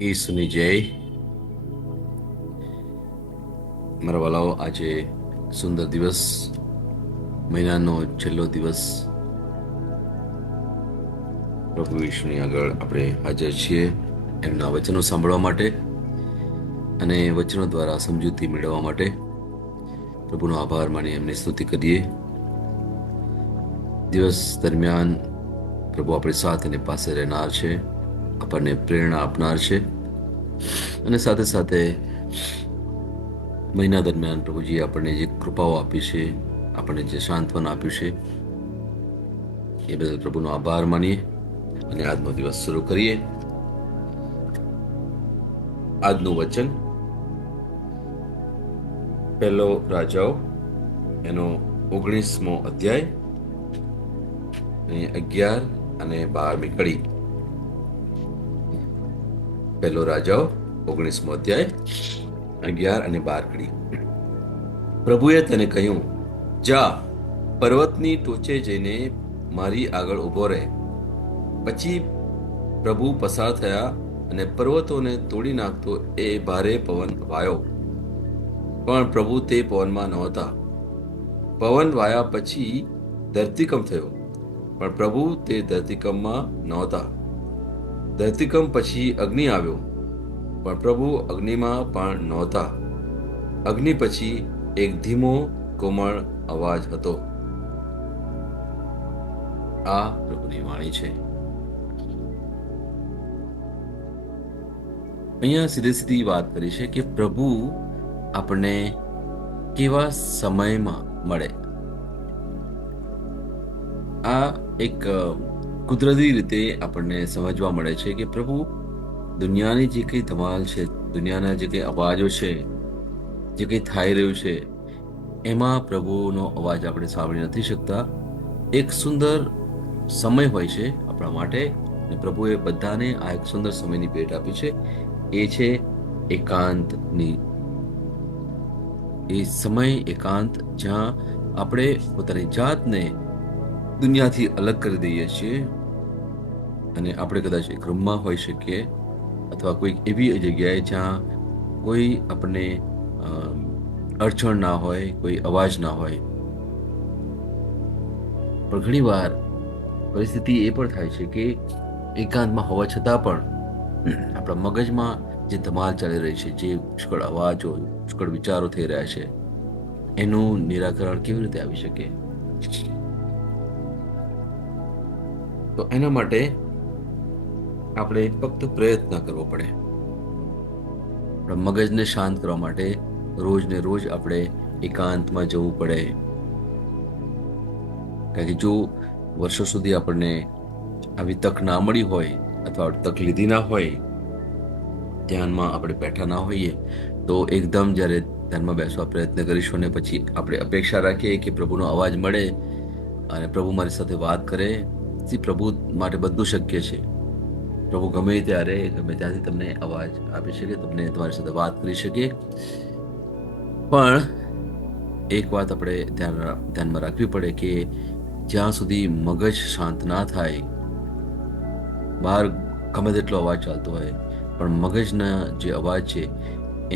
ઈસુની જય. મારા વાલાઓ, આજે સુંદર દિવસ, મહિનાનો છેલ્લો દિવસ, પ્રભુ ઈશુની આગળ આપણે હાજર છીએ એમના વચનો સાંભળવા માટે અને વચનો દ્વારા સમજૂતી મેળવવા માટે. પ્રભુનો આભાર માની એમની સ્તુતિ કરીએ. દિવસ દરમિયાન પ્રભુ આપણી સાથે પાસે રહેનાર છે, આપણને પ્રેરણા આપનાર છે અને સાથે સાથે મહિના દરમિયાન પ્રભુજી આપણને જે કૃપાઓ આપી છે, આપણને જે સાંત્વન આપ્યું છે, એ બદલ પ્રભુનો આભાર માનીએ અને આજનો દિવસ શરૂ કરીએ. આજનું વચન પહેલો રાજાઓ એનો 19મો અધ્યાય, 11 અને 12મી કડી. પહેલો રાજાઓ 19મો અધ્યાય, 11 અને 12 કડી. પ્રભુએ તેને કહ્યું, જા, પર્વતની ટોચે જઈને મારી આગળ ઊભો રહે. પછી પ્રભુ પસાર થયા અને પર્વતોને તોડી નાખતો એ ભારે પવન વાયો, પણ પ્રભુ તે પવનમાં નહોતા. પવન વાયા પછી ધરતીકંપ થયો, પણ પ્રભુ તે ધરતીકંપમાં નહોતા. ધરતીકંપ પછી અગ્નિ આવ્યો, પણ પ્રભુ અગ્નિમાં પણ નહોતા. અગ્નિ પછી એક ધીમો કોમળ અવાજ હતો. આ પ્રભુની વાણી છે. અહીંયા સીધી વાત કરી છે કે પ્રભુ આપણને કેવા સમયમાં મળે. આ એક કુદરતી રીતે આપણને સમજવા મળે છે કે પ્રભુ દુનિયાની જે કંઈ ધમાલ છે, દુનિયાના જે કંઈ અવાજો છે, જે કંઈ થઈ રહ્યું છે, એમાં પ્રભુનો અવાજ આપણે સાંભળી નથી શકતા. એક સુંદર સમય હોય છે આપણા માટે, અને પ્રભુએ બધાને આ એક સુંદર સમયની ભેટ આપી છે. એ છે એકાંતની. એ સમય એકાંત, જ્યાં આપણે પોતાની જાતને દુનિયાથી અલગ કરી દઈએ છીએ અને આપણે કદાચ એક રૂમમાં હોઈ શકીએ અથવા કોઈક એવી જગ્યાએ જ્યાં કોઈ આપણને અડચણ ના હોય, કોઈ અવાજ ના હોય. પણ ઘણી વાર પરિસ્થિતિ એ પણ થાય છે કે એકાંતમાં હોવા છતાં પણ આપણા મગજમાં જે ધમાલ ચાલી રહી છે, જે પુષ્કળ અવાજો, પુષ્કળ વિચારો થઈ રહ્યા છે, એનું નિરાકરણ કેવી રીતે આવી શકે? તો એના માટે આપણે ફક્ત પ્રયત્ન કરવો પડે. આપણા મગજને શાંત કરવા માટે રોજ ને રોજ આપણે એકાંતમાં જવું પડે. કારણ કે જો વર્ષો સુધી આપણને આવી તક ના મળી હોય અથવા તક લીધી ના હોય, ધ્યાનમાં આપણે બેઠા ના હોઈએ, તો એકદમ જ્યારે ધ્યાનમાં બેસવા પ્રયત્ન કરીશું અને પછી આપણે અપેક્ષા રાખીએ કે પ્રભુનો અવાજ મળે અને પ્રભુ મારી સાથે વાત કરે, પ્રભુ માટે બધું શક્ય છે. પ્રભુ ગમે ત્યારે, ગમે ત્યાંથી તમને અવાજ આપી શકે, તમને તમારી સાથે વાત કરી શકે. પણ એક વાત આપણે ધ્યાનમાં રાખવી પડે કે જ્યાં સુધી મગજ શાંત ના થાય, બહાર ગમે તેટલો અવાજ ચાલતો હોય, પણ મગજના જે અવાજ છે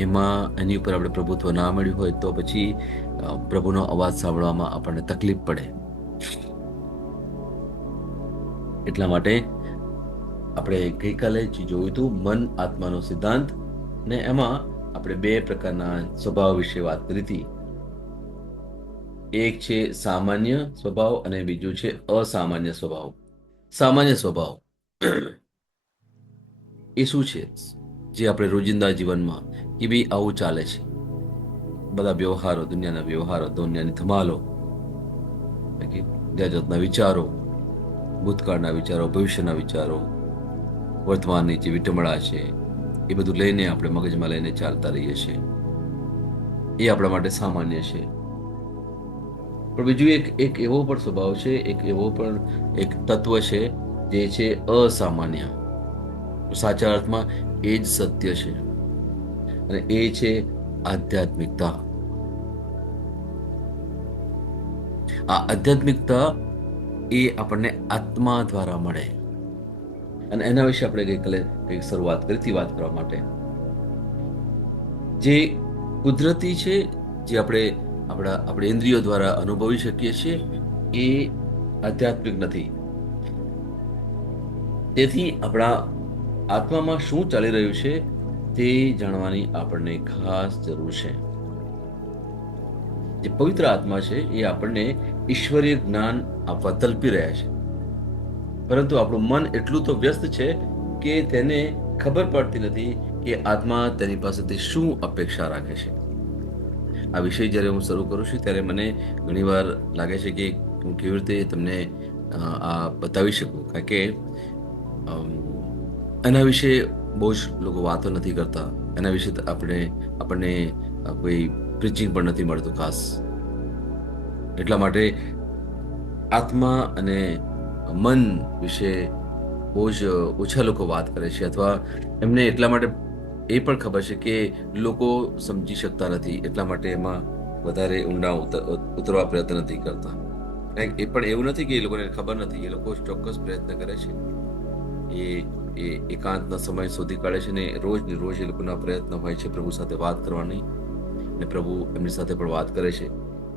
એમાં એની ઉપર આપણે પ્રભુત્વ ના મળ્યું હોય, તો પછી પ્રભુનો અવાજ સાંભળવામાં આપણને તકલીફ પડે. એટલા માટે આપણે ગઈકાલે જોયું હતું મન આત્માનો સિદ્ધાંત, ને એમાં આપણે બે પ્રકારના સ્વભાવ વિશે વાત કરી હતી. એક છે સામાન્ય સ્વભાવ અને બીજું છે અસામાન્ય સ્વભાવ. સામાન્ય સ્વભાવ એ શું છે? જે આપણે રોજિંદા જીવનમાં કે ભાઈ આવું ચાલે છે, બધા વ્યવહારો, દુનિયાના વ્યવહારો, દુનિયાની ધમાલો, જાતના વિચારો, ભૂતકાળના વિચારો, ભવિષ્યના વિચારો, વર્તમાનની જે વિટમળા છે, એ બધું લઈને આપણે મગજમાં લઈને ચાલતા રહીએ છીએ. એ આપણા માટે સામાન્ય છે. પણ બીજું એક એવો પણ સ્વભાવ છે, એક એવો પણ એક તત્વ છે જે છે અસામાન્ય. સાચા અર્થમાં એ જ સત્ય છે, અને એ છે આધ્યાત્મિકતા. આ આધ્યાત્મિકતા એ આપણને આત્મા દ્વારા મળે. અને એના વિશે આપણે ગઈકાલે કંઈક શરૂઆત કરી હતી વાત કરવા માટે. જે કુદરતી છે, જે આપણે ઇન્દ્રિયો દ્વારા અનુભવી શકીએ છીએ, એ આધ્યાત્મિક નથી. તેથી આપણા આત્મામાં શું ચાલી રહ્યું છે તે જાણવાની આપણને ખાસ જરૂર છે. જે પવિત્ર આત્મા છે એ આપણને ઈશ્વરીય જ્ઞાન આપવા તલપી રહ્યા છે, પરંતુ આપણું મન એટલું તો વ્યસ્ત છે કે તેને ખબર પડતી નથી કે આત્મા તેની પાસેથી શું અપેક્ષા રાખે છે. આ વિષય જ્યારે હું શરૂ કરું છું ત્યારે મને ઘણીવાર લાગે છે કે હું કેવી રીતે તમને આ બતાવી શકું, કારણ કે એના વિશે બહુ જ લોકો વાતો નથી કરતા. એના વિશે આપણને કોઈ પ્રીચિંગ પણ નથી મળતું ખાસ. એટલા માટે આત્મા અને મન વિશે બહુ જ ઓછા લોકો વાત કરે છે, અથવા એમને એટલા માટે એ પણ ખબર છે કે લોકો સમજી શકતા નથી, એટલા માટે એમાં વધારે ઊંડા ઉતરવા પ્રયત્ન નથી કરતા. એ પણ એવું નથી કે એ લોકોને ખબર નથી, એ લોકો ચોક્કસ પ્રયત્ન કરે છે. એ એકાંતના સમય શોધી કાઢે છે ને રોજ ને રોજ એ લોકોના પ્રયત્ન હોય છે પ્રભુ સાથે વાત કરવાની, ને પ્રભુ એમની સાથે પણ વાત કરે છે.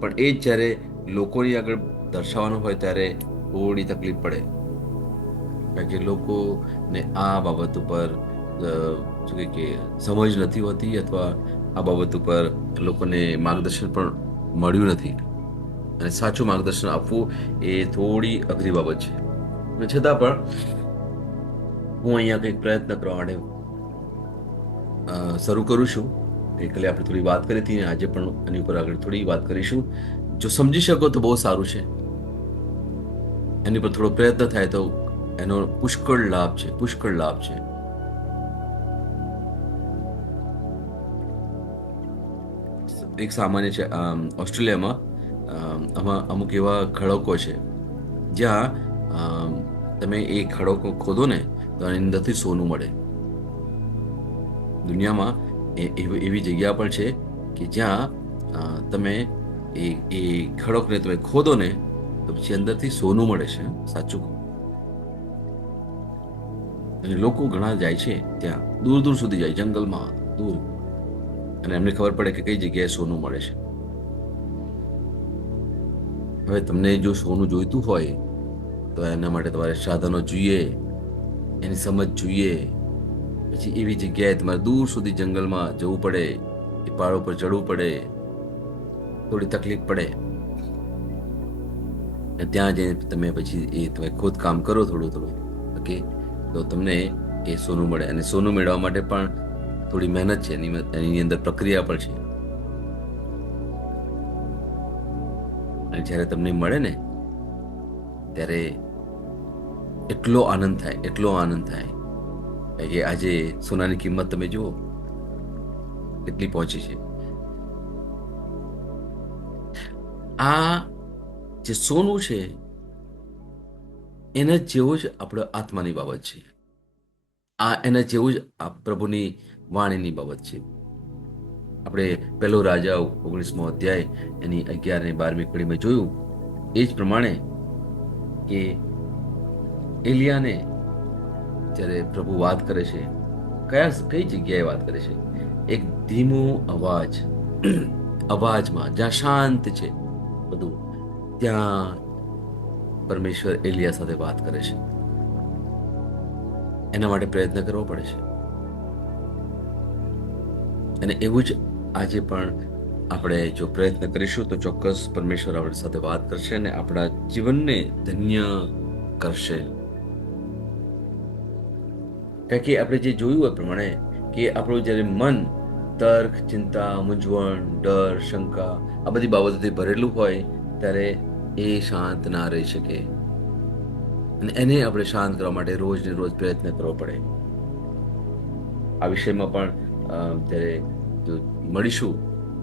પણ એ જ જ્યારે લોકોની આગળ દર્શાવવાનું હોય ત્યારે થોડી તકલીફ પડે, કારણ કે લોકોને આ બાબત ઉપર શું કે સમજ નથી હોતી, અથવા આ બાબત ઉપર લોકોને માર્ગદર્શન પણ મળ્યું નથી. અને સાચું માર્ગદર્શન આપવું એ થોડી અઘરી બાબત છે. છતાં પણ હું અહીંયા કંઈક પ્રયત્ન કરવા માટે શરૂ કરું છું. ગઈકાલે આપણે થોડી વાત કરી હતી, આજે પણ એની ઉપર આગળ થોડી વાત કરીશું. જો સમજી શકો તો બહુ સારું છે, એની પર થોડો પ્રયત્ન થાય તો એનો પુષ્કળ લાભ છે, પુષ્કળ લાભ છે. એક સામાન્ય છે, ઓસ્ટ્રેલિયામાં આમાં અમુક એવા ખડકો છે જ્યાં તમે એ ખડકો ખોદો ને તો એની અંદરથી સોનું મળે. દુનિયામાં એવી જગ્યા પણ છે કે જ્યાં તમે એ ખડકને તમે ખોદો ને તો પછી અંદરથી સોનું મળે છે, સાચું. અને લોકો ઘણા જાય છે ત્યાં, દૂર દૂર સુધી જાય, જંગલમાં દૂર, અને એમને ખબર પડે કે કઈ જગ્યાએ સોનું મળે છે. હવે તમને જો સોનું જોઈતું હોય તો એના માટે તમારે સાધનો જોઈએ, એની સમજ જોઈએ. પછી એવી જગ્યાએ તમારે દૂર સુધી જંગલમાં જવું પડે, એ પહાડો પર ચડવું પડે, થોડી તકલીફ પડે. ત્યાં જઈને તમે પછી તમે ખોદકામ કરો થોડું થોડું, ઓકે, તો તમને એ સોનું મળે. અને સોનું મેળવવા માટે પણ થોડી મહેનત છે, એની અંદર પ્રક્રિયા પણ છે. અને જ્યારે તમને મળે ને ત્યારે એટલો આનંદ થાય, એટલો આનંદ થાય કે આજે સોનાની કિંમત તમે જુઓ કેટલી પહોંચી છે. આ જે સોનું છે એના જેવો જ આપણો આત્માની બાબત છે. આ એના જેવું જ આ પ્રભુની વાણીની બાબત છે. આપણે પહેલો રાજા 19મો અધ્યાય એની 11 અને 12મી કડીમાં જોયું એ જ પ્રમાણે કે એલિયાને જ્યારે પ્રભુ વાત કરે છે, કઈ જગ્યાએ વાત કરે છે? એક ધીમો અવાજમાં, જ્યાં શાંત છે બધું, ત્યાં પરમેશ્વર એલિયા સાથે વાત કરે છે. એના માટે પ્રયત્ન કરવો પડે છે. અને એવું જ આજે પણ આપણે જો પ્રયત્ન કરીશું તો ચોક્કસ પરમેશ્વર આપણી સાથે વાત કરશે અને આપણા જીવનને ધન્ય કરશે. કારણ કે આપણે જે જોયું એ પ્રમાણે કે આપણું જ્યારે મન તર્ક, ચિંતા, મૂંઝવણ, ડર, શંકા આ બધી બાબતોથી ભરેલું હોય ત્યારે એ શાંત ના રહી શકે. અને એને આપણે શાંત કરવા માટે રોજ ને રોજ પ્રયત્ન કરવો પડે. આ વિષયમાં પણ જ્યારે જો મળીશું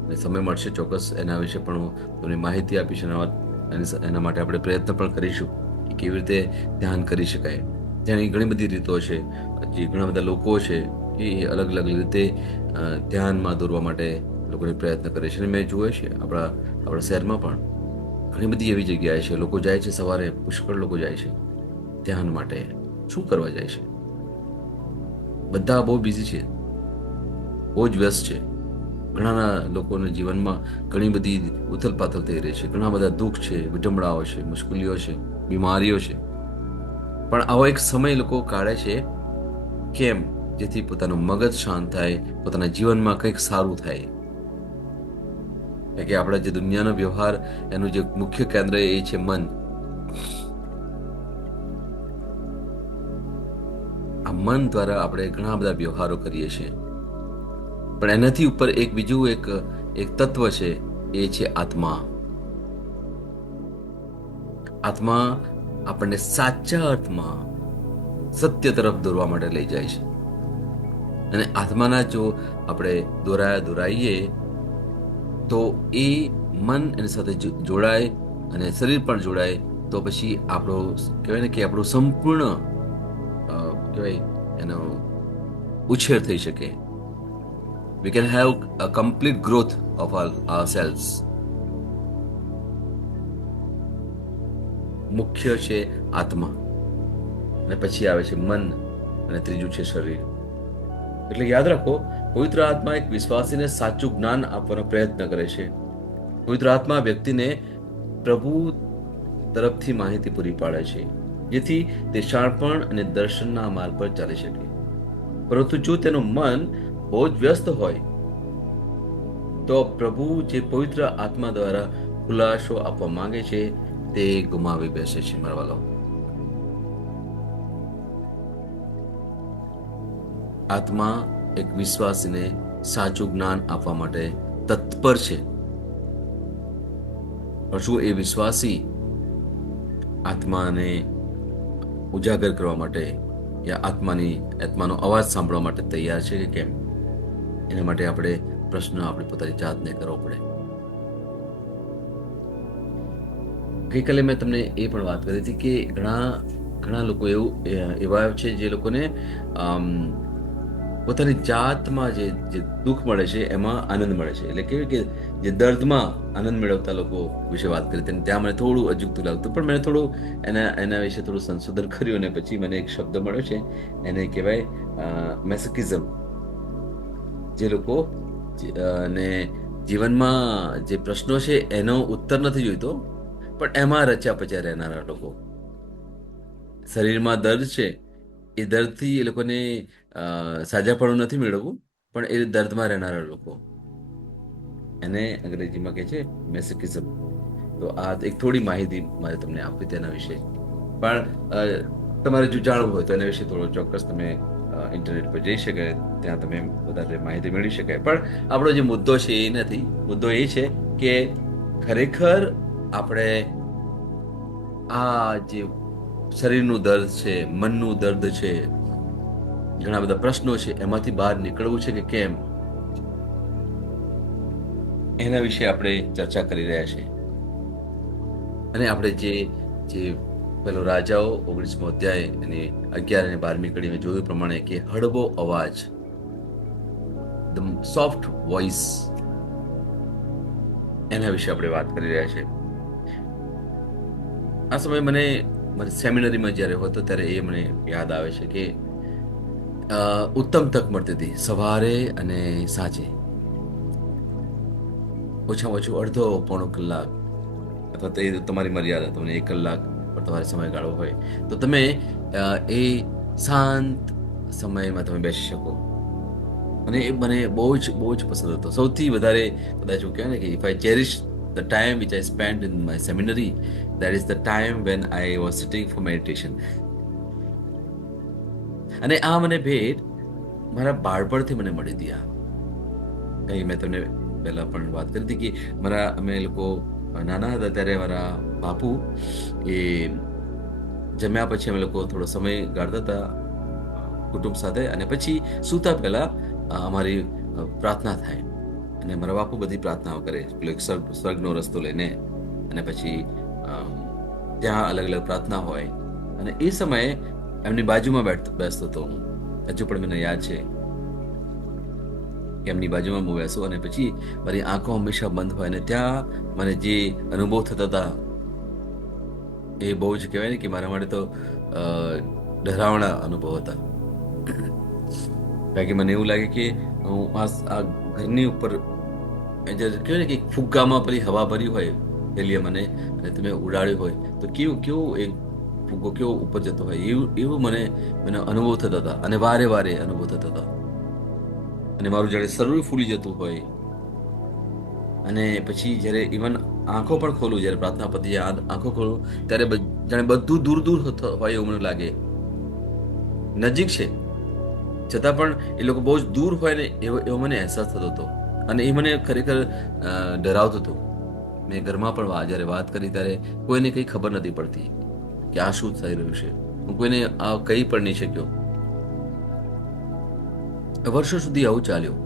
અને સમય મળશે ચોક્કસ એના વિશે પણ હું તમને માહિતી આપીશ. એના માટે આપણે પ્રયત્ન પણ કરીશું કે કેવી રીતે ધ્યાન કરી શકાય. ત્યાંની ઘણી બધી રીતો છે, જે ઘણા બધા લોકો છે એ અલગ અલગ રીતે ધ્યાનમાં દોરવા માટે લોકોને પ્રયત્ન કરે છે. અને મેં જોયું છે આપણા શહેરમાં પણ ઘણી બધી એવી જગ્યાએ છે, લોકો જાય છે સવારે, પુષ્કળ લોકો જાય છે ધ્યાન માટે. શું કરવા જાય છે? બધા બહુ બિઝી છે, બહુ જ વ્યસ્ત છે. ઘણાના લોકોના જીવનમાં ઘણી બધી ઉથલપાથલ થઈ રહી છે, ઘણા બધા દુઃખ છે, વિડંબણાઓ છે, મુશ્કેલીઓ છે, બીમારીઓ છે. પણ આવો એક સમય લોકો કાઢે છે કેમ? જેથી પોતાનું મગજ શાંત થાય, પોતાના જીવનમાં કંઈક સારું થાય. કે આપણા જે દુનિયાનો વ્યવહાર, એનું જે મુખ્ય કેન્દ્ર એ છે મન. આ મન દ્વારા આપણે ઘણા બધા વ્યવહારો કરીએ છીએ, પણ એનાથી ઉપર એક બીજું એક તત્વ છે, એ છે આત્મા. આત્મા આપણને સાચા અર્થમાં સત્ય તરફ દોરવા માટે લઈ જાય છે. અને આત્માના જો આપણે દોરાઈએ તો એ મન એની સાથે જોડાય અને શરીર પણ જોડાય, તો પછી આપણો કહેવાય ને કે આપણું સંપૂર્ણ કહેવાય એનો ઉછેર થઈ શકે. We can have a complete growth of our cells. મુખ્ય છે આત્મા, અને પછી આવે છે મન, અને ત્રીજું છે શરીર. એટલે યાદ રાખો, પવિત્ર આત્મા એક વિશ્વાસીને સાચું જ્ઞાન આપવાનો પ્રયત્ન કરે છે. પવિત્ર આત્મા વ્યક્તિને પ્રભુ તરફથી માહિતી પૂરી પાડે છે, જેથી તે શાણપણ અને દર્શનના માર્ગ પર ચાલી શકે. પરંતુ જો તેનું મન બહુ જ વ્યસ્ત હોય, તો પ્રભુ જે પવિત્ર આત્મા દ્વારા ખુલાસો આપવા માંગે છે, તે ગુમાવી બેસે છે. મારા વાલો, આત્મા એક વિશ્વાસીને સાચું જ્ઞાન આપવા માટે તત્પર છે. પણ શું એ વિશ્વાસી આત્માને ઉજાગર કરવા માટે, યા આત્માનો અવાજ સાંભળવા માટે તૈયાર છે કે કેમ? એના માટે આપણે આપણે પોતાની જાતને કરવો પડે. ગઈકાલે મેં તમને એ પણ વાત કરી હતી કે ઘણા લોકો એવા છે જે લોકોને પોતાની જાતમાં જે દુઃખ મળે છે એમાં આનંદ મળે છે. એટલે કેવું કે જે દર્દમાં આનંદ મેળવતા લોકો વિશે વાત કરી હતી, ત્યાં મને થોડું અજુગતું લાગતું, પણ મેં થોડું એના વિશે થોડું સંશોધન કર્યું, અને પછી મને એક શબ્દ મળ્યો છે, એને કહેવાય મેસોકિઝમ. જે લોકો ને જીવનમાં જે પ્રશ્નો છે એનો ઉત્તર નથી જોઈતો, પણ એમાં રચ્યા પચ્યા રહેનારા લોકો. શરીરમાં દર્દ છે, એ દર્દથી એ લોકોને સાજાપણું નથી મેળવવું, પણ એ દર્દમાં રહેનારા લોકો, એને અંગ્રેજીમાં કહે છે મેસોકિઝમ. તો આ એક થોડી માહિતી મારે તમને આપવી તેના વિશે. પણ તમારે જો જાણવું હોય તો એના વિશે થોડો ચોક્કસ તમે ઇન્ટરનેટ પર જઈ શકાય, ત્યાં તમે વધારે માહિતી મેળવી શકાય. પણ આપણો જે મુદ્દો છે એ નથી. મુદ્દો એ છે કે ખરેખર આપણે આ જે શરીરનું દર્દ છે, મનનું દર્દ છે, ઘણા બધા પ્રશ્નો છે, એમાંથી બહાર નીકળવું છે કે કેમ, એના વિશે આપણે ચર્ચા કરી રહ્યા છીએ. અને આપણે જે પેલો રાજાઓ 19મો અધ્યાય અને 11 અને 12મી કડીમાં જોયું પ્રમાણે કે હળવો અવાજ, ધ સોફ્ટ વોઇસ, એના વિશે આપણે વાત કરી રહ્યા છીએ. આ સમયે મારી સેમિનરીમાં જ્યારે હતો ત્યારે એ મને યાદ આવે છે કે ઉત્તમ તક મળતી હતી સવારે અને સાંજે. ઓછામાં ઓછું અડધો પોણો કલાક, અથવા તો એ તમારી મર્યાદા, તમને 1 કલાક પર તમારે સમયગાળો હોય તો તમે એ શાંત સમયમાં તમે બેસી શકો. અને એ મને બહુ જ પસંદ હતો. સૌથી વધારે કદાચ એવું કહેવાય ને કે if I cherish the time which I spend in my seminary, that is the time when I was sitting for meditation. અને આ મને ભેટ મારા બાળપણથી મને મળી હતી. કંઈ મેં તમને પહેલા પણ વાત કરી હતી કે અમે લોકો નાના હતા ત્યારે મારા બાપુ એ જમ્યા પછી અમે લોકો થોડો સમય ગાળતા હતા કુટુંબ સાથે, અને પછી સૂતા પહેલા અમારી પ્રાર્થના થાય, અને મારા બાપુ બધી પ્રાર્થનાઓ કરે, પેલો એક સ્વર્ગનો રસ્તો લઈને, અને પછી ત્યાં અલગ અલગ પ્રાર્થના હોય, અને એ સમયે એમની બાજુમાં બેસતો હતો હું. હજુ પણ મને યાદ છે કે એમની બાજુમાં હું બેસું, અને પછી મારી આંખો હંમેશા બંધ હોય, અને ત્યાં મને જે અનુભવ થતા હતા એ બહુ જ કહેવાય ને કે મારા માટે તો ડરાવણા અનુભવ હતા. કારણ કે મને એવું લાગે કે હું આ ઘરની ઉપર કહેવાય ને કે એક ફુગ્ગામાં પેલી હવા ભરી હોય હેલિયમ અને તમે ઉડાડ્યું હોય તો કેવું કેવું એક ફુગ્ગો કેવો ઉપર જતો હોય એવું એવું મને મને અનુભવ થતા હતા અને વારે વારે અનુભવ થતા હતા અને મારું જાણે શરીર ફૂલી જતું હોય અને પછી જ્યારે ઇવન આંખો પણ ખોલું જ્યારે પ્રાર્થના પતી આંખો ખોલું ત્યારે જાણે બધું દૂર દૂર હોય એવું મને લાગે નજીક છે છતાં પણ એ લોકો બહુ જ દૂર હોય ને એવો એવો મને અહેસાસ થતો હતો અને એ મને ખરેખર ડરાવતું હતું. મેં ઘરમાં પણ જ્યારે વાત કરી ત્યારે કોઈને કંઈ ખબર નથી પડતી કે આ શું થઈ રહ્યું છે. હું કોઈને આ કહી પણ નહીં શક્યો. વર્ષો સુધી આવું ચાલ્યું.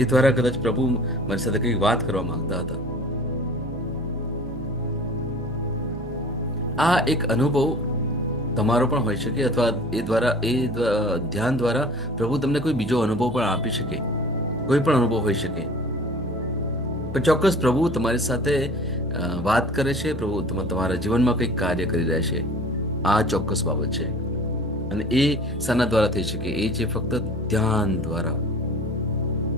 એ દ્વારા કદાચ પ્રભુ મારી સાથે કંઈક વાત કરવા માંગતા હતા. આ એક અનુભવ તમારો પણ હોઈ શકે અથવા ધ્યાન દ્વારા પ્રભુ તમને કોઈ બીજો અનુભવ પણ આપી શકે. કોઈ પણ અનુભવ હોઈ શકે. પણ ચોક્કસ પ્રભુ તમારી સાથે વાત કરે છે. પ્રભુ તમારા જીવનમાં કંઈક કાર્ય કરી રહ્યા છે. આ ચોક્કસ બાબત છે અને એ શાના દ્વારા થઈ શકે? એ છે ફક્ત ધ્યાન દ્વારા.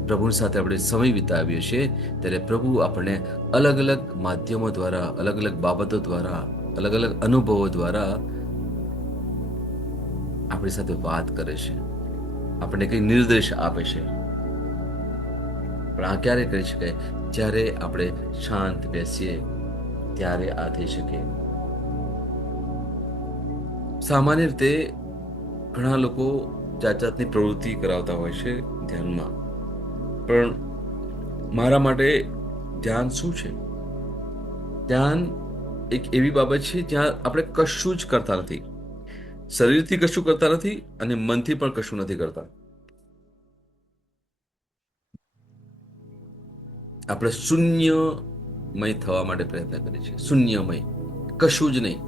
પ્રભુની સાથે આપણે સમય વિતાવીએ છીએ ત્યારે પ્રભુ આપણને અલગ અલગ માધ્યમો દ્વારા, અલગ અલગ બાબતો દ્વારા, અલગ અલગ અનુભવો દ્વારા આપણી સાથે વાત કરે છે, આપણને કંઈ નિર્દેશ આપે છે. પણ આ ક્યારે કરી શકાય? જ્યારે આપણે શાંત બેસીએ ત્યારે આ થઈ શકે. સામાન્ય રીતે ઘણા લોકો જાત જાતની પ્રવૃત્તિ કરાવતા હોય છે ધ્યાનમાં. પણ મારા માટે ધ્યાન શું છે? ધ્યાન એક એવી બાબત છે જ્યાં આપણે કશું જ કરતા નથી. શરીરથી કશું કરતા નથી અને મનથી પણ કશું નથી કરતા. આપણે શૂન્યમય થવા માટે પ્રયત્ન કરીએ છીએ. શૂન્યમય, કશું જ નહીં,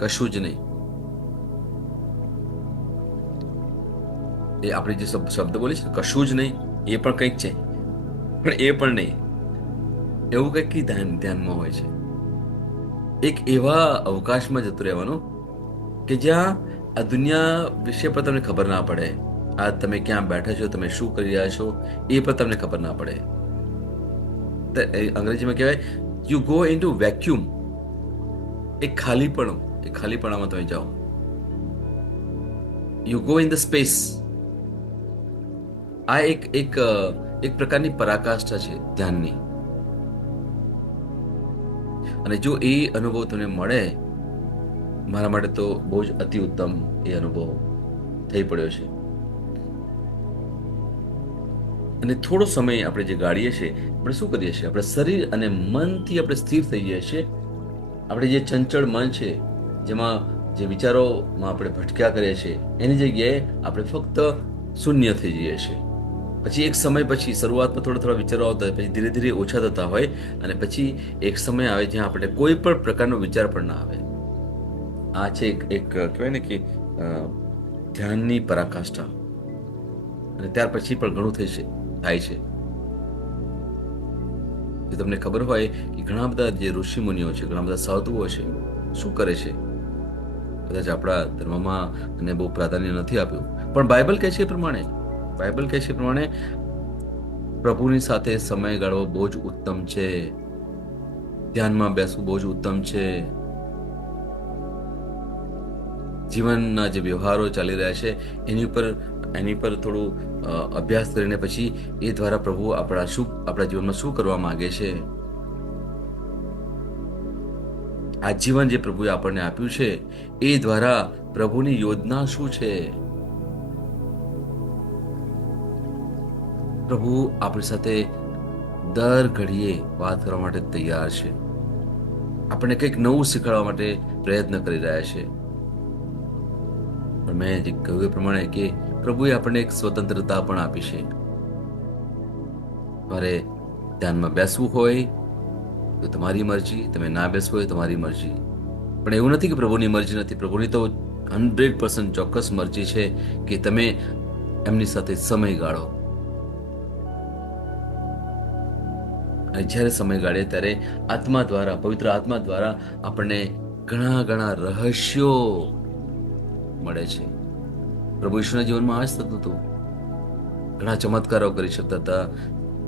કશું જ નહીં. એ આપણે જે શબ્દ બોલીએ છીએ કશું જ નહીં, એ પણ કંઈક છે, પણ એ પણ નહીં. એવું કંઈક ધ્યાનમાં હોય છે. એક એવા અવકાશમાં જતું રહેવાનું કે જ્યાં આ દુનિયા વિશે પણ તમને ખબર ના પડે. આ તમે ક્યાં બેઠા છો, તમે શું કરી રહ્યા છો, એ પણ તમને ખબર ના પડે. અંગ્રેજીમાં કહેવાય you go into vacuum. એક ખાલીપણું, એ ખાલીપણામાં તમે જાઓ. You go in the space. આ એક એક એક પ્રકારની પરાકાષ્ઠા છે ધ્યાનની. અને જો એ અનુભવ તમને મળે, મારા માટે તો બહુ જ અતિ ઉત્તમ એ અનુભવ થઈ પડ્યો છે. અને થોડો સમય આપણે જે ગાળીએ છીએ, આપણે શું કરીએ છીએ? આપણે શરીર અને મનથી આપણે સ્થિર થઈ જઈએ છીએ. આપણે જે ચંચળ મન છે, જેમાં જે વિચારોમાં આપણે ભટક્યા કરીએ છીએ, એની જગ્યાએ આપણે ફક્ત શૂન્ય થઈ જઈએ છીએ. પછી એક સમય પછી શરૂઆતમાં થોડા થોડા વિચારો આવતા હોય, પછી ધીરે ધીરે ઓછા થતા હોય અને પછી એક સમય આવે જ્યાં આપણે કોઈ પણ પ્રકારનો વિચાર પણ ના આવે. આ છે એક કહેવાય ને કે ધ્યાનની પરાકાષ્ઠા. અને ત્યાર પછી પણ ઘણું થાય છે. જો તમને ખબર હોય કે ઘણા બધા જે ઋષિ મુનિઓ છે, ઘણા બધા સાધુઓ છે, શું કરે છે? કદાચ આપણા ધર્મમાં એને બહુ પ્રાધાન્ય નથી આપ્યું, પણ બાઇબલ કહે છે એ પ્રમાણે, બાઇબલ કહે છે એ પ્રમાણે પ્રભુની સાથે સમય ગાળવો બહુ જ ઉત્તમ છે. ધ્યાનમાં બેસવું બહુ જ ઉત્તમ છે. જીવનના જે વ્યવહારો ચાલી રહ્યા છે એની પર થોડું અભ્યાસ કરીને પછી એ દ્વારા પ્રભુ આપણા જીવનમાં શું કરવા માંગે છે. આ જીવન જે પ્રભુએ આપણને આપ્યું છે એ દ્વારા પ્રભુની યોજના શું છે? પ્રભુ આપણી સાથે દર ઘડીએ વાત કરવા માટે તૈયાર છે. આપણને કંઈક નવું શીખવાડવા માટે પ્રયત્ન કરી રહ્યા છે. પણ મેં જે કહ્યું એ પ્રમાણે કે પ્રભુએ આપણને એક સ્વતંત્રતા પણ આપી છે. તમારે ધ્યાનમાં બેસવું હોય તો તમારી મરજી, તમે ના બેસવું હોય તમારી મરજી. પણ એવું નથી કે પ્રભુની મરજી નથી. પ્રભુની તો 100% ચોક્કસ મરજી છે કે તમે એમની સાથે સમય ગાળો. અને જ્યારે સમય ગાળે ત્યારે આત્મા દ્વારા, પવિત્ર આત્મા દ્વારા આપણને ઘણા ઘણા રહસ્યો મળે છે. પ્રભુ ઈશ્વરના જીવનમાં આ જ થતું હતું. ઘણા ચમત્કારો કરી શકતા હતા,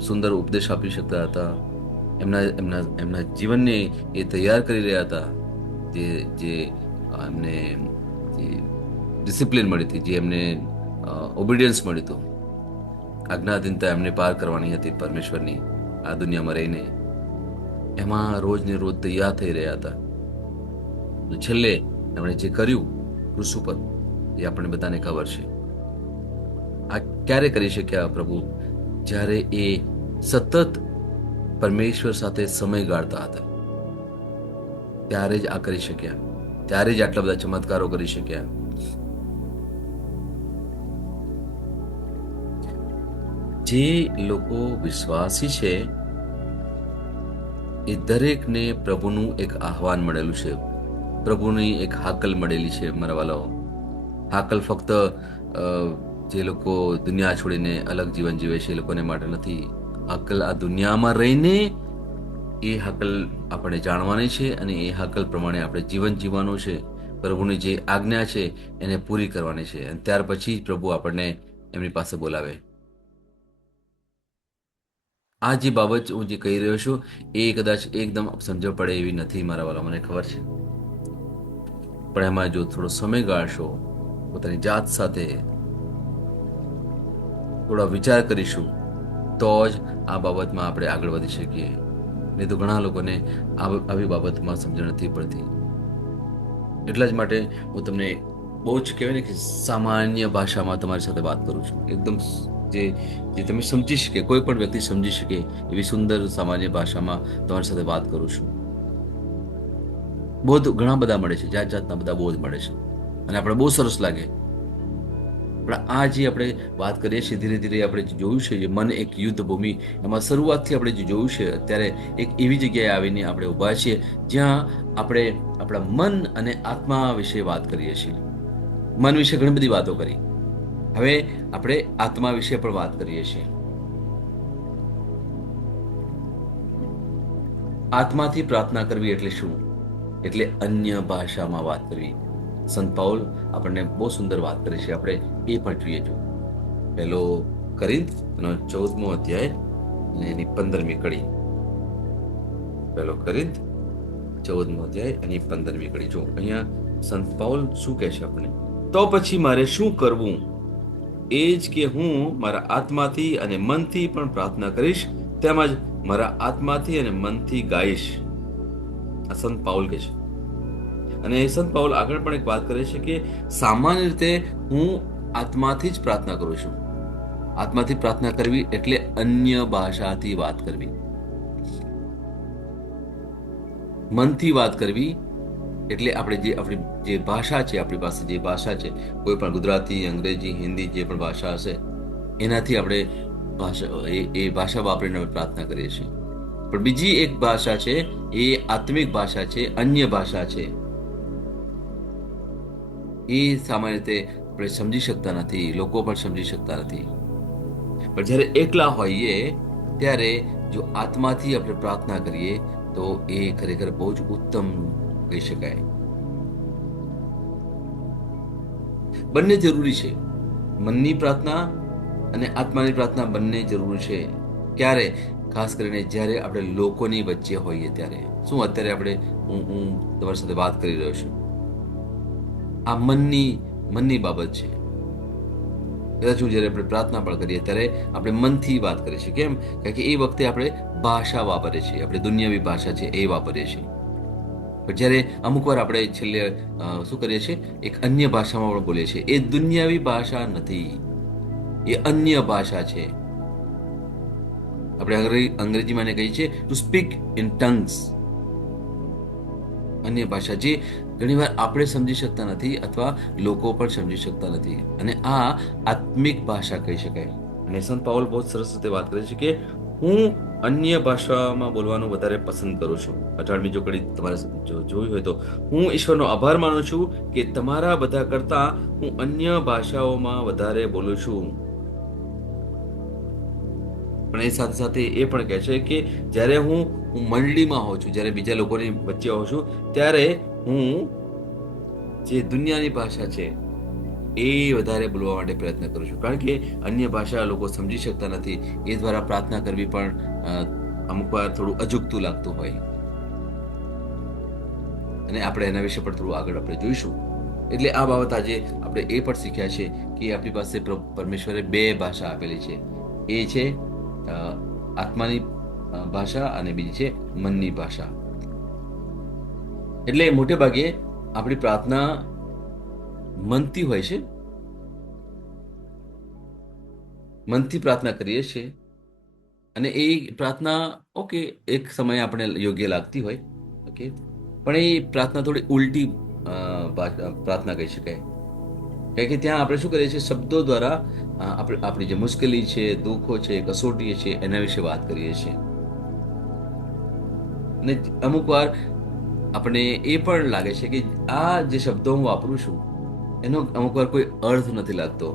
સુંદર ઉપદેશ આપી શકતા હતા. એમના એમના એમના જીવનને એ તૈયાર કરી રહ્યા હતા. જે જે એમને જે ડિસિપ્લિન મળી હતી, જે એમને ઓબિડિયન્સ મળ્યું હતું, આજ્ઞાધીનતા એમને પાર કરવાની હતી પરમેશ્વરની આ દુનિયામાં રહીને, એમાં રોજ ને રોજ તૈયાર થઈ રહ્યા હતા. છેલ્લે એમણે જે કર્યું ક્રુસ ઉપર, એ આપણને બધાને ખબર છે. આ ક્યારે કરી શક્યા પ્રભુ? જ્યારે એ સતત પરમેશ્વર સાથે સમય ગાળતા હતા, ત્યારે જ આ કરી શક્યા, ત્યારે જ આટલા બધા ચમત્કારો કરી શક્યા. જે લોકો વિશ્વાસી છે એ દરેકને પ્રભુનું એક આહવાન મળેલું છે, પ્રભુની એક હાકલ મળેલી છે મારા વાલાઓ. હાકલ ફક્ત જે લોકો દુનિયા છોડીને અલગ જીવન જીવે છે એ લોકોને માટે નથી. હાકલ આ દુનિયામાં રહીને એ હાકલ આપણે જાણવાની છે, અને એ હાકલ પ્રમાણે આપણે જીવન જીવવાનું છે. પ્રભુની જે આજ્ઞા છે એને પૂરી કરવાની છે, અને ત્યાર પછી જ પ્રભુ આપણને એમની પાસે બોલાવે. આ જે બાબત હું જે કહી રહ્યો છું એ કદાચ એકદમ સમજણ પડે એવી નથી મારા વાલા, મને ખબર છે. પણ એમાં જો થોડો સમય ગાળશો, પોતાની જાત સાથે થોડા વિચાર કરીશું, તો જ આ બાબતમાં આપણે આગળ વધી શકીએ. નહીં તો ઘણા લોકોને આવી બાબતમાં સમજણ નથી પડતી. એટલા જ માટે હું તમને બહુ જ કહેવાય ને કે સામાન્ય ભાષામાં તમારી સાથે વાત કરું છું. એકદમ જે જે તમે સમજી શકે, કોઈ પણ વ્યક્તિ સમજી શકે એવી સુંદર સામાન્ય ભાષામાં તમારી સાથે વાત કરું છું. બોધ ઘણા બધા મળે છે, જાત જાતના બધા બોધ મળે છે, અને આપણે બહુ સરસ લાગે. પણ આ જે આપણે વાત કરીએ છીએ, ધીરે ધીરે આપણે જે જોયું છે, જે મન એક યુદ્ધ ભૂમિ, એમાં શરૂઆતથી આપણે જે જોયું છે, અત્યારે એક એવી જગ્યાએ આવીને આપણે ઊભા છીએ જ્યાં આપણે આપણા મન અને આત્મા વિશે વાત કરીએ છીએ. મન વિશે ઘણી બધી વાતો કરી, હવે આપણે આત્મા વિશે પણ વાત કરીએ છીએ. આત્માથી પ્રાર્થના કરવી એટલે શું? એટલે અન્ય ભાષામાં વાત કરવી. સંત પાઉલ આપણને બહુ સુંદર વાત કરી છે, આપણે એ પણ જોઈએ. જો પહેલો કોરિન્થનો 14મો અધ્યાય અને એની 15મી કડી. પહેલો કોરિન્થ 14મો અધ્યાય અને 15મી કડી. જો અહીંયા સંત પાઉલ શું કહે છે આપણે? તો પછી મારે શું કરવું? એ જ કે હું મારા આત્માથી અને મનથી પણ પ્રાર્થના કરીશ, તેમજ મારા આત્માથી અને મનથી ગાઈશ. આ સંત પાઉલ કહે છે. અને સંત પાઉલ આગળ પણ એક વાત કરે છે કે સામાન્ય રીતે હું આત્માથી જ પ્રાર્થના કરું છું. આત્માથી પ્રાર્થના કરવી એટલે અન્ય ભાષાથી વાત કરવી. મનથી વાત કરવી એટલે આપણી જે ભાષા છે, આપણી પાસે જે ભાષા છે, કોઈ પણ ગુજરાતી, અંગ્રેજી, હિન્દી, જે પણ ભાષા હશે એનાથી આપણે એ ભાષા વાપરીને પ્રાર્થના કરીએ છીએ. પણ બીજી એક ભાષા છે, એ આત્મિક ભાષા છે, અન્ય ભાષા છે. એ સામાન્ય રીતે આપણે સમજી શકતા નથી, લોકો પણ સમજી શકતા નથી. પણ જ્યારે એકલા હોઈએ ત્યારે જો આત્માથી આપણે પ્રાર્થના કરીએ તો એ ખરેખર બહુ જ ઉત્તમ કહી શકાય. બંને જરૂરી છે. મનની પ્રાર્થના અને આત્માની પ્રાર્થના બંને જરૂરી છે. ક્યારે? ખાસ કરીને જ્યારે આપણે લોકોની વચ્ચે હોઈએ ત્યારે. શું અત્યારે હું તમારી સાથે વાત કરી રહ્યો છું, આ મનની બાબત છે. કદાચ જ્યારે આપણે પ્રાર્થના પણ કરીએ ત્યારે આપણે મનથી વાત કરીએ છીએ. કેમ? કારણ કે એ વખતે આપણે ભાષા વાપરીએ છીએ, આપણે દુનિયાવી ભાષા છે એ વાપરીએ છીએ. પણ જ્યારે અમુક વાર આપણે છેલ્લે શું કરીએ છીએ, એક અન્ય ભાષામાં પણ બોલીએ છીએ. એ દુનિયાવી ભાષા નથી, એ અન્ય ભાષા છે. આપણે અંગ્રેજીમાં કહીએ છીએ ટુ સ્પીક ઇન ટંગ્સ, અન્ય ભાષા, જે ઘણીવાર આપણે સમજી શકતા નથી અથવા લોકો પણ સમજી શકતા નથી. અને આ આત્મિક ભાષા કહી શકાય. અને સંત પાઉલ બહુ સરસ રીતે વાત કરે છે કે હું અન્ય ભાષામાં બોલવાનું વધારે પસંદ કરું છું. 18મી જો કડી તમારે જોવી હોય તો, હું ઈશ્વરનો આભાર માનું છું કે તમારા બધા કરતા હું અન્ય ભાષાઓમાં વધારે બોલું છું. પણ એ સાથે સાથે એ પણ કહે છે કે જ્યારે હું મંડળીમાં હોઉં છું, જ્યારે બીજા લોકોની વચ્ચે હોઉં છું, ત્યારે હું જે દુનિયાની ભાષા છે એ વધારે બોલવા માટે પ્રયત્ન કરું છું, કારણ કે અન્ય ભાષા લોકો સમજી શકતા નથી. એ દ્વારા પ્રાર્થના કરવી પણ અમુક વાર થોડું અજુગતું લાગતું હોય, અને આપણે એના વિશે પણ થોડું આગળ આપણે જોઈશું. એટલે આ બાબત આજે આપણે એ પણ શીખ્યા છે કે આપણી પાસે પરમેશ્વરે બે ભાષા આપેલી છે. એ છે આત્માની ભાષા અને બીજી છે મનની ભાષા. એટલે મોટે ભાગે આપણી પ્રાર્થના મનથી હોય છે, મનથી પ્રાર્થના કરીએ છીએ, અને એ પ્રાર્થના ઓકે એક સમયે આપણે યોગ્ય લાગતી હોય, ઓકે, પણ એ પ્રાર્થના થોડી ઉલટી પ્રાર્થના કહી શકાય. કારણ કે ત્યાં આપણે શું કરીએ છીએ, શબ્દો દ્વારા આપણી જે મુશ્કેલી છે, દુઃખો છે, કસોટી છે, એના વિશે વાત કરીએ છીએ. અને અમુક વાર આપણે એ પણ લાગે છે કે આ જે શબ્દો હું વાપરું છું એનો અમુક વાર કોઈ અર્થ નથી લાગતો.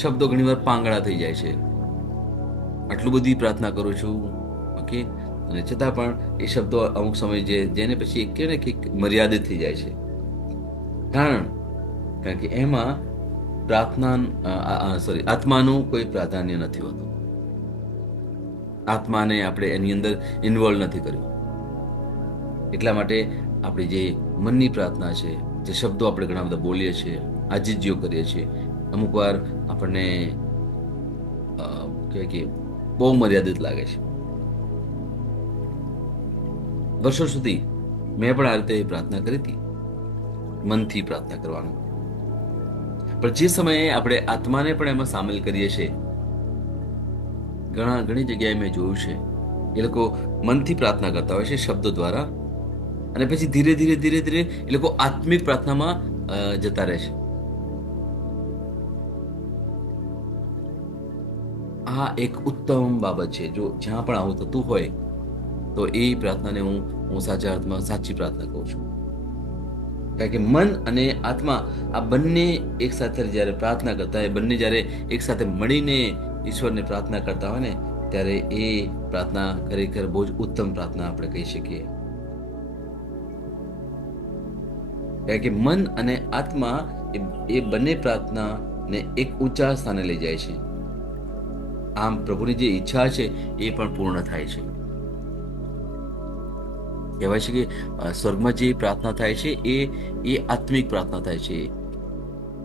શબ્દો ઘણીવાર પાંગળા થઈ જાય છે. આટલું બધી પ્રાર્થના કરું છું, ઓકે, અને છતાં પણ એ શબ્દો અમુક સમય જેને પછી કહે ને કે મર્યાદિત થઈ જાય છે. કારણ કે એમાં આત્માનું કોઈ પ્રાધાન્ય નથી હોતું. આત્માને આપણે એની અંદર ઇન્વોલ્વ નથી કર્યું. એટલા માટે આપણી જે મનની પ્રાર્થના છે, જે શબ્દો આપણે ઘણા બધા બોલીએ છીએ, આજીજીઓ કરીએ છીએ, અમુક વાર આપણને કહેવાય કે બહુ મર્યાદિત લાગે છે. વર્ષો સુધી મેં પણ આ રીતે પ્રાર્થના કરી હતી, મનથી પ્રાર્થના કરવાનું. પણ જે સમયે આપણે આત્માને પણ એમાં સામેલ કરીએ છીએ, ઘણી જગ્યાએ મેં જોયું છે એ લોકો મનથી પ્રાર્થના કરતા હોય છે શબ્દો દ્વારા, અને પછી ધીરે ધીરે ધીરે ધીરે એ લોકો આત્મિક પ્રાર્થનામાં જતા રહે છે. આ એક ઉત્તમ બાબત છે. જો જ્યાં પણ આવું થતું હોય તો એ પ્રાર્થનાને હું સાચા અર્થમાં સાચી પ્રાર્થના કહું છું. કારણ કે મન અને આત્મા આ બંને એક સાથે જ્યારે પ્રાર્થના કરતા હોય, બંને જ્યારે એક સાથે મળીને ઈશ્વરને પ્રાર્થના કરતા હોય ને, ત્યારે એ પ્રાર્થના ખરેખર બહુ જ ઉત્તમ પ્રાર્થના આપણે કહી શકીએ. કારણ કે મન અને આત્મા એ બંને પ્રાર્થનાને એક ઊંચા સ્થાને લઈ જાય છે. આમ પ્રભુની જે ઈચ્છા છે એ પણ પૂર્ણ થાય છે. કહેવાય છે કે સ્વર્ગમાં જે પ્રાર્થના થાય છે એ આત્મિક પ્રાર્થના થાય છે,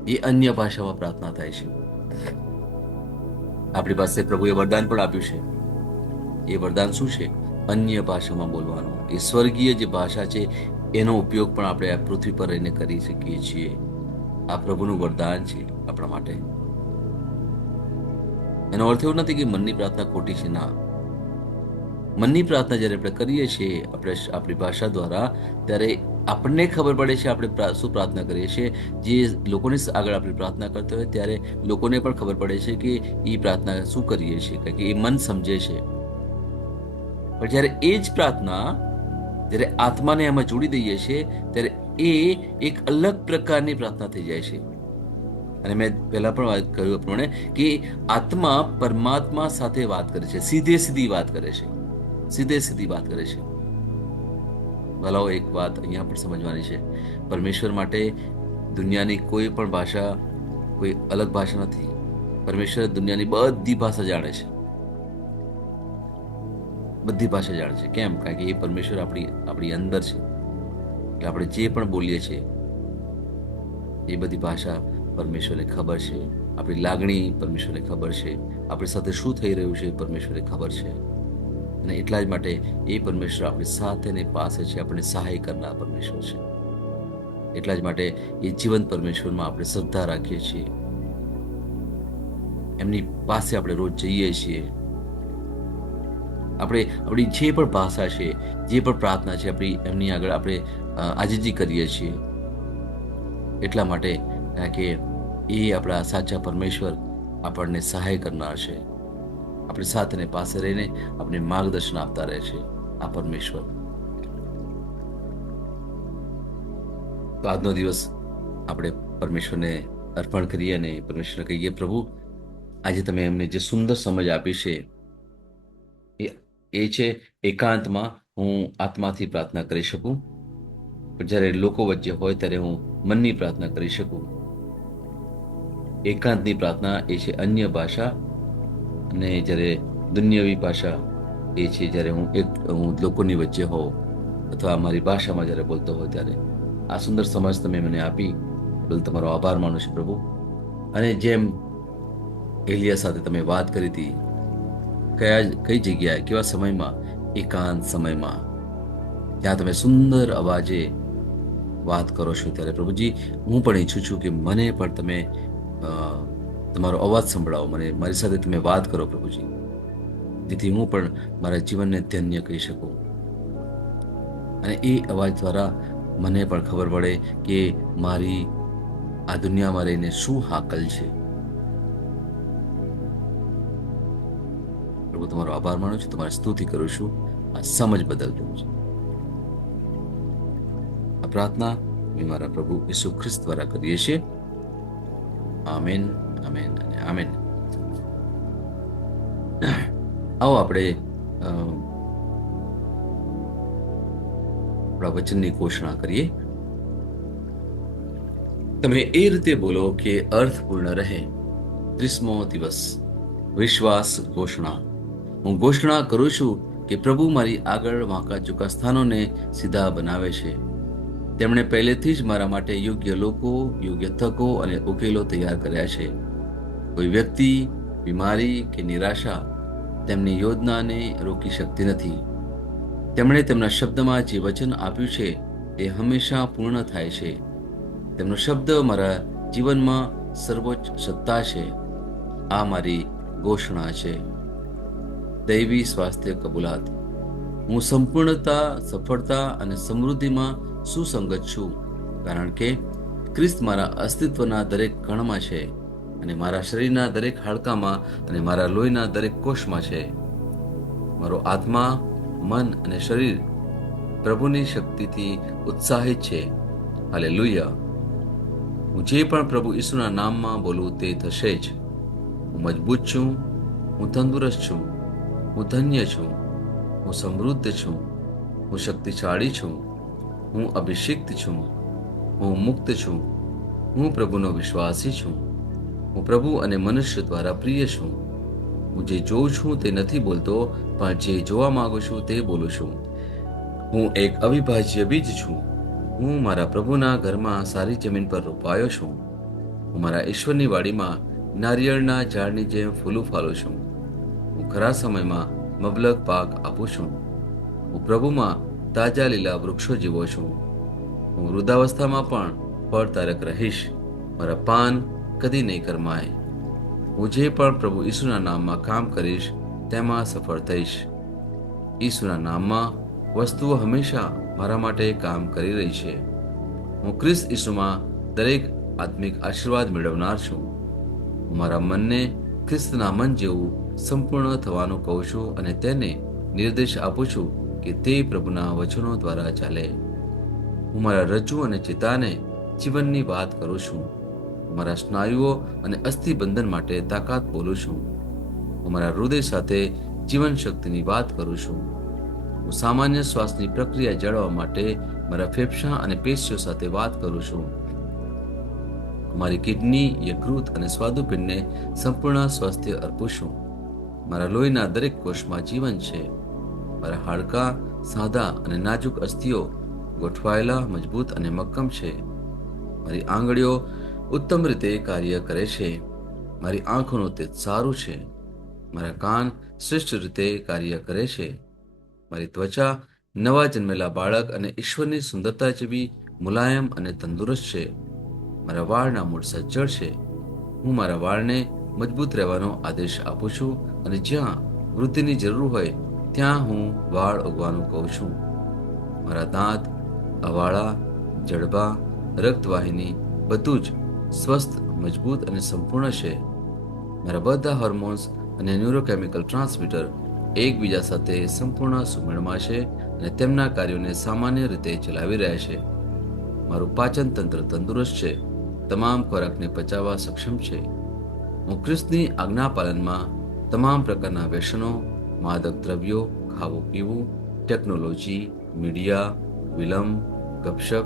એ અન્ય ભાષામાં પ્રાર્થના થાય છે. આપણી પાસે પ્રભુએ વરદાન પણ આપ્યું છે. એ વરદાન શું છે? અન્ય ભાષામાં બોલવાનું. એ સ્વર્ગીય જે ભાષા છે એનો ઉપયોગ પણ આપણે આ પૃથ્વી પર રહીને કરી શકીએ છીએ. આ પ્રભુનું વરદાન છે આપણા માટે. એનો અર્થ એવો નથી કે મનની પ્રાર્થના ખોટી છે, ના. મનની પ્રાર્થના જ્યારે આપણે કરીએ છીએ આપણી ભાષા દ્વારા, ત્યારે આપણને ખબર પડે છે આપણે શું પ્રાર્થના કરીએ છીએ. જે લોકોની આગળ આપણે પ્રાર્થના કરતા હોય ત્યારે લોકોને પણ ખબર પડે છે કે એ પ્રાર્થના શું કરીએ છીએ, કારણ કે એ મન સમજે છે. પણ જ્યારે એ જ પ્રાર્થના જ્યારે આત્માને એમાં જોડી દઈએ છીએ ત્યારે એ એક અલગ પ્રકારની પ્રાર્થના થઈ જાય છે. અને મેં પહેલા પણ વાત કહ્યું પ્રમાણે કે આત્મા પરમાત્મા સાથે વાત કરે છે, સીધે સીધી વાત કરે છે, સીધે સીધી વાત કરે છે. ભલાઓ એક વાત અહીંયા પણ સમજવાની છે, પરમેશ્વર માટે દુનિયાની કોઈ પણ ભાષા કોઈ અલગ ભાષા નથી. પરમેશ્વર દુનિયાની બધી ભાષા જાણે છે, બધી ભાષા જાણે છે. કેમ? કારણ કે એ પરમેશ્વર આપણી અંદર છે. એટલે આપણે જે પણ બોલીએ છીએ એ બધી ભાષા પરમેશ્વરને ખબર છે. આપણી લાગણી પરમેશ્વરને ખબર છે. આપણી સાથે શું થઈ રહ્યું છે પરમેશ્વરને ખબર છે. અને એટલા જ માટે એ પરમેશ્વર આપણી સાથે ને પાસે છે, આપણને સહાય કરનાર પરમેશ્વર છે. એટલા જ માટે એ જીવંત પરમેશ્વરમાં આપણે શ્રદ્ધા રાખીએ છીએ. એમની પાસે આપણે રોજ જઈએ છીએ. આપણે આપણી જે પણ ભાષા છે, જે પણ પ્રાર્થના છે, એમની આગળ આપણે આજીજી કરીએ છીએ. એટલા માટે કે એ આપણા સાચા પરમેશ્વર આપણને સહાય કરનાર છે. આપણી સાથે પાસે રહીને આપણે માર્ગદર્શન આપતા રહે છે આ પરમેશ્વર. તો આજનો દિવસ આપણે પરમેશ્વરને અર્પણ કરીએ અને પરમેશ્વરને કહીએ, પ્રભુ આજે તમે એમને જે સુંદર સમજ આપી છે એ છે એકાંતમાં હું આત્માથી પ્રાર્થના કરી શકું, પણ જ્યારે લોકો વચ્ચે હોય ત્યારે હું મનની પ્રાર્થના કરી શકું. એકાંતની પ્રાર્થના એ છે અન્ય ભાષા, અને જ્યારે દુન્યવી ભાષા એ છે જ્યારે હું લોકોની વચ્ચે હોઉં અથવા મારી ભાષામાં જ્યારે બોલતો હોઉં ત્યારે. આ સુંદર સમજ તમે મને આપી બદલ તમારો આભાર માનું છું પ્રભુ. અને જેમ એલિયા સાથે તમે વાત કરી હતી, કઈ જગ્યાએ કેવા સમયમાં, એકાંત સમયમાં ત્યાં તમે સુંદર અવાજે વાત કરો છો, ત્યારે પ્રભુજી હું પણ ઈચ્છું છું કે મને પણ તમે અ, તમારો અવાજ સંભળાવો, મને મારી સાથે તમે વાત કરો પ્રભુજી, જેથી હું પણ મારા જીવનને ધન્ય કહી શકું. અને એ અવાજ દ્વારા મને પણ ખબર પડે કે મારી આ દુનિયામાં રહીને શું હાકલ છે. પ્રભુ તમારો આભાર માનું છું, તમારી સ્તુતિ કરું છું આ સમજ બદલ પ્રભુજી. આ પ્રાર્થના મેં મારા પ્રભુ ઈસુ ખ્રિસ્ત દ્વારા કરીએ છીએ. આમેન, આમેન અને આમેન. આવો આપણે આપણા વચનની ઘોષણા કરીએ. તમે એ રીતે બોલો કે અર્થપૂર્ણ રહે. 30મો દિવસ, વિશ્વાસ ઘોષણા. હું ઘોષણા કરું છું કે પ્રભુ મારી આગળ વાંકા ચૂકા સ્થાનોને સીધા બનાવે છે. તેમણે પહેલેથી જ મારા માટે યોગ્ય લોકો, યોગ્ય તકો અને ઉકેલો તૈયાર કર્યા છે. કોઈ વ્યક્તિ, બીમારી કે નિરાશા તેમની યોજનાને રોકી શકતી નથી. તેમણે તેમના શબ્દમાં જે વચન આપ્યું છે તે હંમેશા પૂર્ણ થાય છે. તેમનો શબ્દ મારા જીવનમાં સર્વોચ્ચ સત્તા છે. આ મારી ઘોષણા છે. દૈવી સ્વાસ્થ્ય કબૂલાત. હું સંપૂર્ણતા, સફળતા અને સમૃદ્ધિમાં સુસંગત છું, કારણ કે ખ્રિસ્ત મારા અસ્તિત્વના દરેક કણમાં છે, અને મારા શરીરના દરેક હાડકામાં અને મારા લોહીના દરેક કોષમાં છે. મારો આત્મા, મન અને શરીર પ્રભુની શક્તિથી ઉત્સાહિત છે. હાલેલુયા. હું જે પણ પ્રભુ ઈસુના નામમાં બોલું તે થશે જ. હું મજબૂત છું, હું તંદુરસ્ત છું, હું ધન્ય છું, હું સમૃદ્ધ છું, હું શક્તિશાળી છું, હું અભિષિક્ત છું, હું મુક્ત છું, હું પ્રભુનો વિશ્વાસી છું, હું પ્રભુ અને મનુષ્ય દ્વારા પ્રિય છું. હું જે જોઉં છું તે નથી બોલતો, પણ જે જોવા માંગુ છું તે બોલું છું. હું એક અવિભાજ્ય બીજ છું. હું મારા પ્રભુના ઘરમાં સારી જમીન પર રોપાયો છું. હું મારા ઈશ્વરની વાડીમાં નારિયેળના ઝાડની જેમ ફૂલું ફાલું છું. હું ખરા સમયમાં મબલક પાક આપું છું. હું પ્રભુમાં તાજા લીલા વૃક્ષો જેવો છું. હું વૃદ્ધાવસ્થામાં પણ ફળદાયક રહીશ. મારા પાન કદી નહીં કરમાય. હું જે પણ પ્રભુ ઈસુના નામમાં કામ કરીશ તેમાં સફળ થઈશ. ઈસુના નામમાં વસ્તુઓ હંમેશા મારા માટે કામ કરી રહી છે. હું ખ્રિસ્ત ઈસુમાં દરેક આત્મિક આશીર્વાદ મેળવનાર છું. હું મારા મનને ખ્રિસ્તના મન જેવું સંપૂર્ણ થવાનું કહું છું અને તેને નિર્દેશ આપું છું કે તે પ્રભુના વચનો દ્વારા ચાલે. હું મારા રજ્જુ અને ચિત્તાને જીવનની વાત કરું છું. હું મારા સ્નાયુઓ અને અસ્થિબંધન માટે તાકાત બોલું છું. હું મારા હૃદય સાથે જીવન શક્તિની વાત કરું છું. હું સામાન્ય શ્વાસની પ્રક્રિયા જાળવવા માટે મારા ફેફસા અને પેશીઓ સાથે વાત કરું છું. મારી કિડની, યકૃત અને સ્વાદુપિંડને સંપૂર્ણ સ્વાસ્થ્ય અર્પું છું. મારા લોહીના દરેક કોષમાં જીવન છે. મારા હાડકાં સાદા અને નાજુક અસ્થિઓ ગોઠવાયેલા, મજબૂત અને મક્કમ છે. મારી આંગળીઓ ઉત્તમ રીતે કાર્ય કરે છે. મારી આંખોનું તેજ સારું છે. મારા કાન શ્રેષ્ઠ રીતે કાર્ય કરે છે. મારી ત્વચા નવા જન્મેલા બાળક અને ઈશ્વરની સુંદરતા જેવી મુલાયમ અને તંદુરસ્ત છે. મારા વાળના મૂળ સજ્જડ છે. હું મારા વાળને મજબૂત રહેવાનો આદેશ આપું છું, અને જ્યાં વૃદ્ધિની જરૂર હોય ત્યાં હું વાળ ઉગવાનું કહું છું. મારા દાંત, અવાળા, જડબા, રક્તવાહિની બધું જ સ્વસ્થ, મજબૂત અને સંપૂર્ણ છે. મારા બધા હોર્મોન્સ અને ન્યુરોકેમિકલ ટ્રાન્સમીટર એકબીજા સાથે સંપૂર્ણ સુમેળમાં છે અને તેમના કાર્યોને સામાન્ય રીતે ચલાવી રહ્યા છે. મારું પાચન તંત્ર તંદુરસ્ત છે, તમામ ખોરાકને પચાવવા સક્ષમ છે. હું ખ્રિસ્તની આજ્ઞા પાલનમાં તમામ પ્રકારના વ્યસનો, માદક દ્રવ્યો, ખાવું પીવું, ટેકનોલોજી, મીડિયા, વિલંબ, ગપશપ,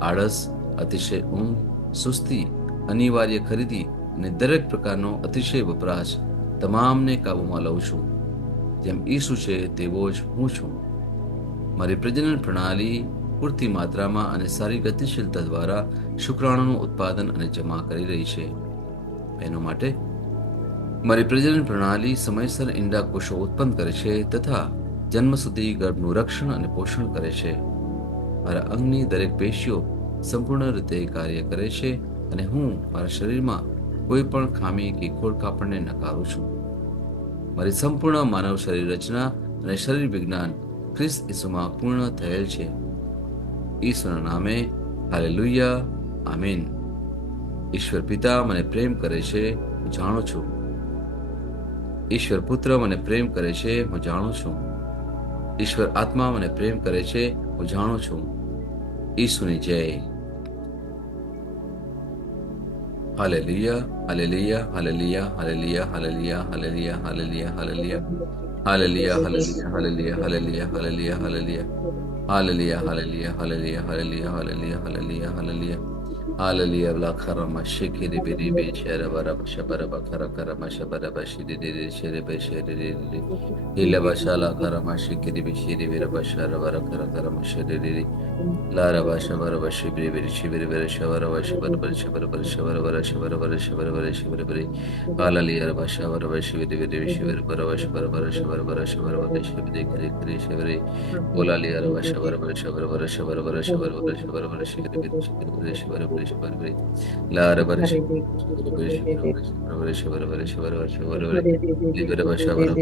આળસ, અતિશય ઊંઘ, સુસ્તી, અનિવાર્ય ખરીદી અને દરેક પ્રકારનો અતિશય વપરાશ તમામને કાબૂમાં લઉં છું. જેમ ઈસુ છે તેવો જ હું છું. મારી પ્રજનન પ્રણાલી પૂરતી માત્રામાં અને સારી ગતિશીલતા દ્વારા શુક્રાણુનું ઉત્પાદન અને જમા કરી રહી છે. એનો માટે મારી પ્રજનન પ્રણાલી સમયસર ઈંડા કોષો ઉત્પન્ન કરે છે તથા જન્મ સુધી ગર્ભનું રક્ષણ અને પોષણ કરે છે. મારા અંગની દરેક પેશીઓ સંપૂર્ણ રીતે કાર્ય કરે છે અને હું મારા શરીરમાં કોઈ પણ ખામી કે ખોડખાપણને નકારું છું. મારી સંપૂર્ણ માનવ શરીર રચના અને શરીર વિજ્ઞાન ખ્રિસ્ત ઈસુમાં પૂર્ણ થયેલ છે. ઈસુના નામે હાલેલુયા, આમીન. ઈશ્વર પિતા મને પ્રેમ કરે છે, હું જાણું છું. ઈશ્વર પુત્ર મને પ્રેમ કરે છે, હું જાણું છું. ઈશ્વર આત્મા મને પ્રેમ કરે છે, હું જાણું છું. ઈસુની જય. Hallelujah, hallelujah, hallelujah, hallelujah, hallelujah, hallelujah, hallelujah, hallelujah. Hallelujah, hallelujah, hallelujah, hallelujah, hallelujah, hallelujah. Hallelujah, hallelujah, hallelujah, hallelujah, hallelujah, hallelujah, hallelujah. Hallelujah, la karama shikiri biri be shara bara shabara bakara karama shabara bashiri diri shiri be shiri diri. Hila bashala karama shikiri be shiri bira bashara bara kara karama shiri diri. Lara bashabara bashibiri biri shibiri bira shabara bashabara bara shabara bara shabara bara shabara bara shabara bara shabara bara. Hallelujah, bashabara bashibiri biri shibiri bara bashabara bara shabara bara shabara bara shibiri kiri kiri shibiri. Hallelujah, bashabara bara shabara bara shabara bara shabara bara shabara bara shibiri biri shibiri biri shabara bara shabara bara. Lara bara shibiri biri shibiri bara shabara bara shabara bara shabara bara shabara bara. Libera bashabara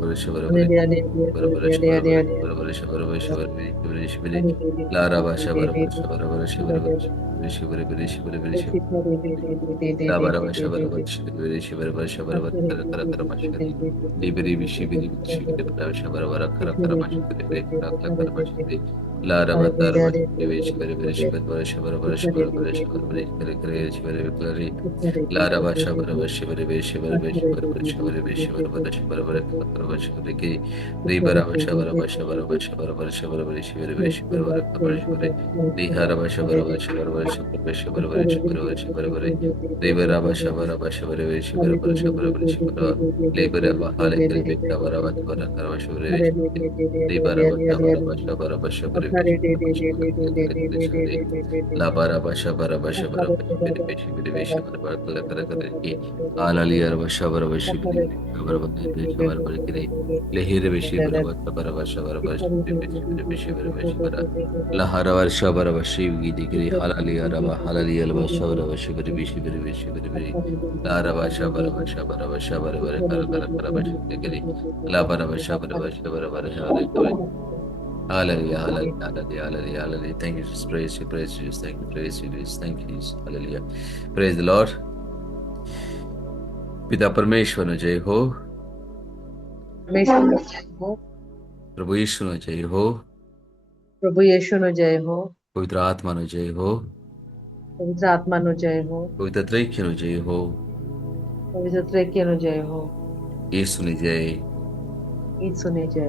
bara shabara bara bara bara shabara bara shabara bara shabara bara shabara biri shibiri. Lara bashabara bara shabara bara shabara bara shabara biri shibiri biri shibiri. La bara bashabara bara shibiri shibiri bara shabara bara kara kara kara mashkari. Liberi bishibiri bishibiri bara shabara bara kara kara mashkari biri kara kara kara mashkari. Lara batara bishibiri shibiri biri shibiri bara shabara bara shabara bara shabara biri kara kara shibiri biri. Lara bashabara bara shibiri biri shibiri biri shibiri bara shibiri biri shibiri bara shabara bara kara kara mashkari ki. Libera bashabara bashabara bashabara bara shabara biri shibiri biri shibiri bara kara mashkari. Lihara bashabara bashabara bashabara bashabara bara shabara bara shabara bara. Libera bashabara bashabara biri shibiri bara shabara biri shibiri. Libera bahale kiri beka bara bara kara bashabara biri shibiri. Libera bashabara bashabara bashabara biri shibiri bashabara kiri kiri shibiri. La bara bashabara bashabara biri shibiri biri shibiri bara kara kara kara ki. Alaliya bashabara bashibiri bashabara biri shabara bara kiri. Lehire bishibiri bashabara bashabara bashibiri bishibiri bishibiri bishibara. Lahara bashabara bashibiri digiri halaliya raba halaliya bashabara bashibiri bishibiri bishibiri biri. Lara bashabara bashabara bashabara bara kara kara kara bashibiri kiri. La bara bashabara bashabara bara shabara kiri. Hallelujah, hallelujah, hallelujah, hallelujah, hallelujah. Thank you, Jesus. Praise you, praise you, thank you, praise you, thank you, Jesus. Hallelujah. Praise the Lord. पिता परमेश्वर નો જય હો, પ્રભુ ઈશુનો જય હો, પ્રભુ યેશુનો જય હો, પવિત્ર આત્માનો જય હો, પવિત્ર આત્માનો જય હો, પવિત્ર ત્રૈક્યનો જય હો, પવિત્ર ત્રેક્યનો જય હો. ઈસુની જય. ઈસુની જય.